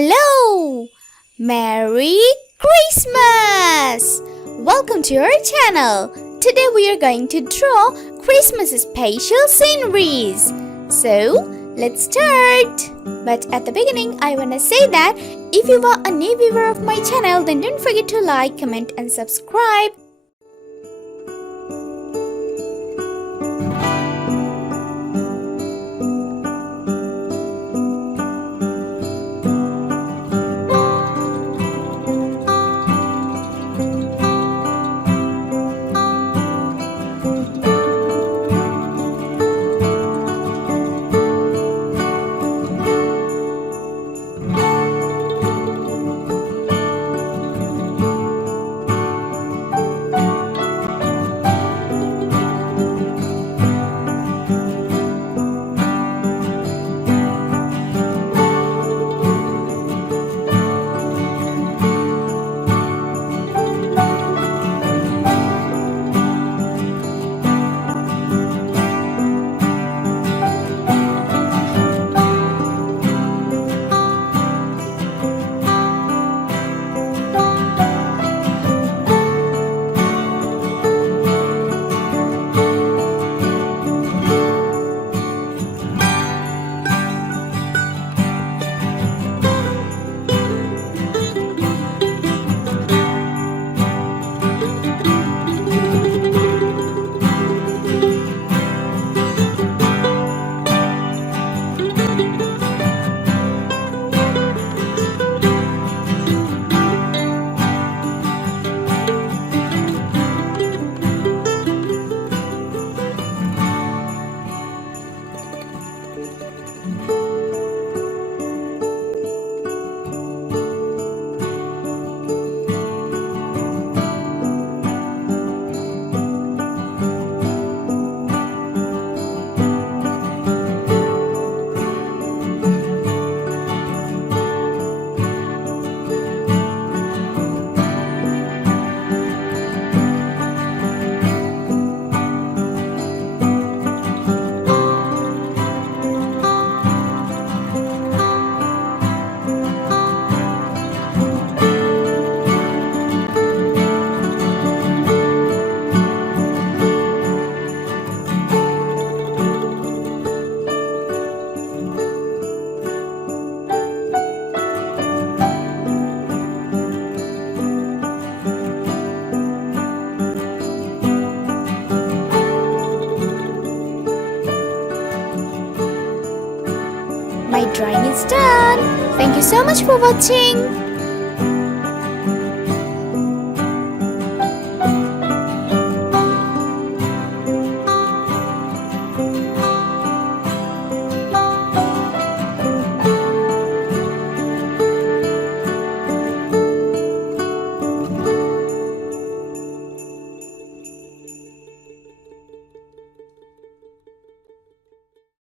Hello! Merry Christmas! Welcome to our channel. Today we are going to draw Christmas special sceneries. So, let's start. But at the beginning, I want to say that if you are a new viewer of my channel, then don't forget to like, comment and subscribe. My drawing is done. Thank you so much for watching.